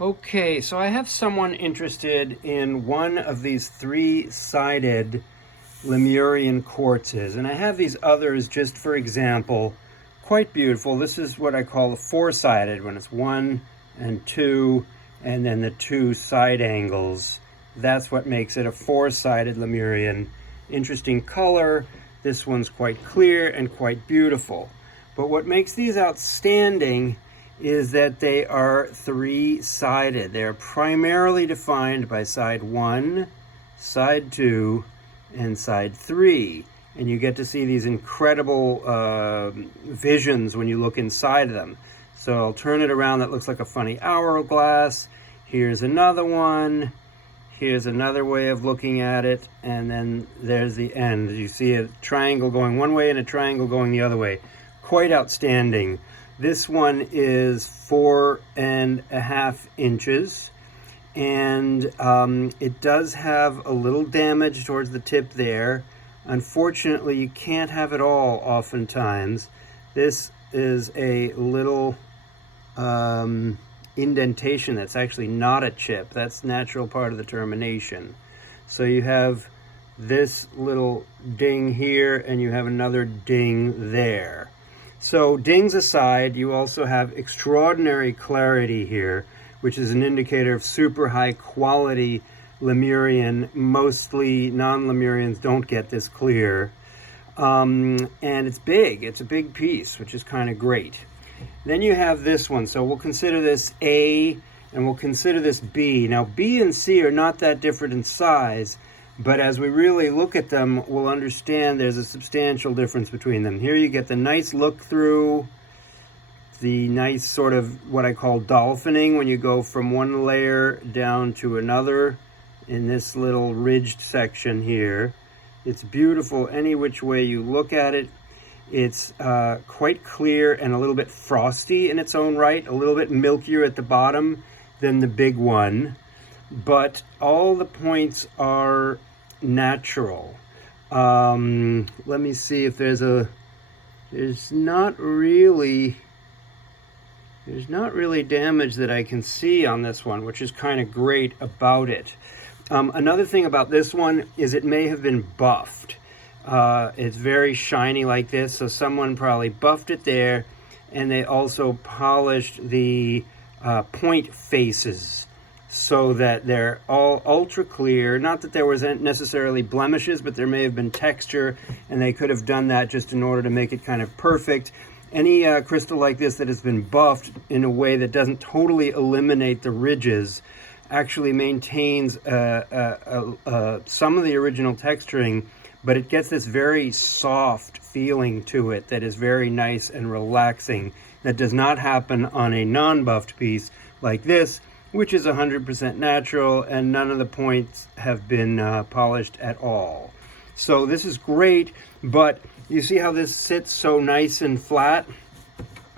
Okay, so I have someone interested in one of these three-sided Lemurian quartzes, and I have these others just for example. Quite beautiful. This is what I call the four-sided, when it's one and two, and then the two side angles. That's what makes it a four-sided Lemurian. Interesting color. This one's quite clear and quite beautiful. But what makes these outstanding is that they are three-sided. They are primarily defined by side 1, side 2, and side 3. And you get to see these incredible visions when you look inside of them. So I'll turn it around. That looks like a funny hourglass. Here's another one. Here's another way of looking at it. And then there's the end. You see a triangle going one way and a triangle going the other way. Quite outstanding. This one is 4.5 inches, and it does have a little damage towards the tip there. Unfortunately, you can't have it all oftentimes. This is a little indentation that's actually not a chip. That's natural part of the termination. So you have this little ding here, and you have another ding there. So dings aside, you also have extraordinary clarity here, which is an indicator of super high quality Lemurian. Mostly non-Lemurians don't get this clear. And it's big. It's a big piece, which is kind of great. Then you have this one. So we'll consider this A, and we'll consider this B. Now, B and C are not that different in size, but as we really look at them, we'll understand there's a substantial difference between them. Here you get the nice look through, the nice sort of what I call dolphining when you go from one layer down to another in this little ridged section here. It's beautiful any which way you look at it. It's quite clear and a little bit frosty in its own right, a little bit milkier at the bottom than the big one. But all the points are natural. Let me see if there's not really damage that I can see on this one, which is kind of great about it. Another thing about this one is it may have been buffed. It's very shiny like this, so someone probably buffed it there, and they also polished the point faces so that they're all ultra clear. Not that there was necessarily blemishes, but there may have been texture, and they could have done that just in order to make it kind of perfect. Any crystal like this that has been buffed in a way that doesn't totally eliminate the ridges actually maintains some of the original texturing, but it gets this very soft feeling to it that is very nice and relaxing. That does not happen on a non-buffed piece like this, which is 100% natural, and none of the points have been polished at all. So this is great, but you see how this sits so nice and flat?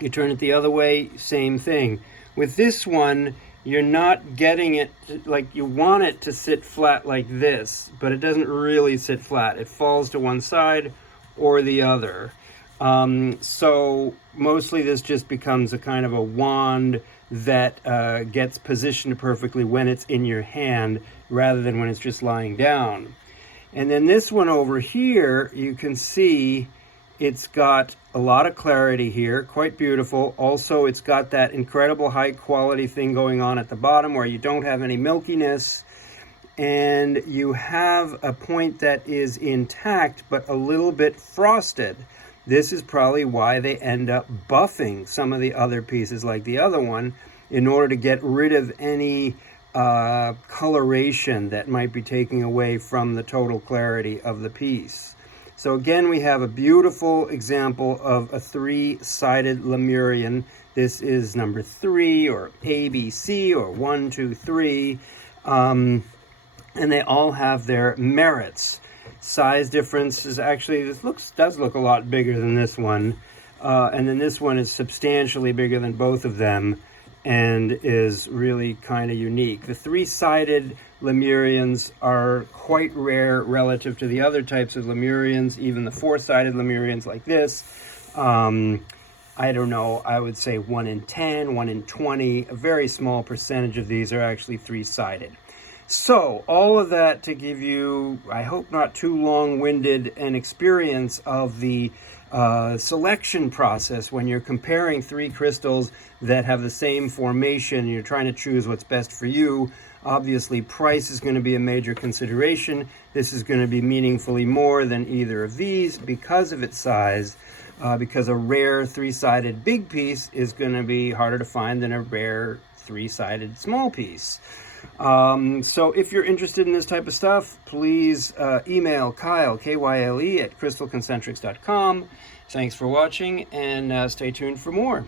You turn it the other way, same thing. With this one, you're not getting it like you want it to sit flat like this, but it doesn't really sit flat. It falls to one side or the other. So mostly this just becomes a kind of a wand that gets positioned perfectly when it's in your hand rather than when it's just lying down. And then this one over here, you can see it's got a lot of clarity here, quite beautiful. Also, it's got that incredible high quality thing going on at the bottom where you don't have any milkiness, and you have a point that is intact but a little bit frosted. This is probably why they end up buffing some of the other pieces like the other one in order to get rid of any coloration that might be taking away from the total clarity of the piece. So again, we have a beautiful example of a three-sided Lemurian. This is number 3 or ABC or 1, 2, 3. And they all have their merits. Size difference is actually, does look a lot bigger than this one. And then this one is substantially bigger than both of them and is really kind of unique. The three-sided Lemurians are quite rare relative to the other types of Lemurians, even the four-sided Lemurians like this. I don't know, I would say 1 in 10, 1 in 20, a very small percentage of these are actually three-sided. So, all of that to give you, I hope not too long-winded, an experience of the selection process when you're comparing three crystals that have the same formation. You're trying to choose what's best for you. Obviously, price is going to be a major consideration. This is going to be meaningfully more than either of these because of its size, because a rare three-sided big piece is going to be harder to find than a rare three-sided small piece. So if you're interested in this type of stuff, please email Kyle, Kyle, at crystalconcentrics.com. Thanks for watching, and stay tuned for more.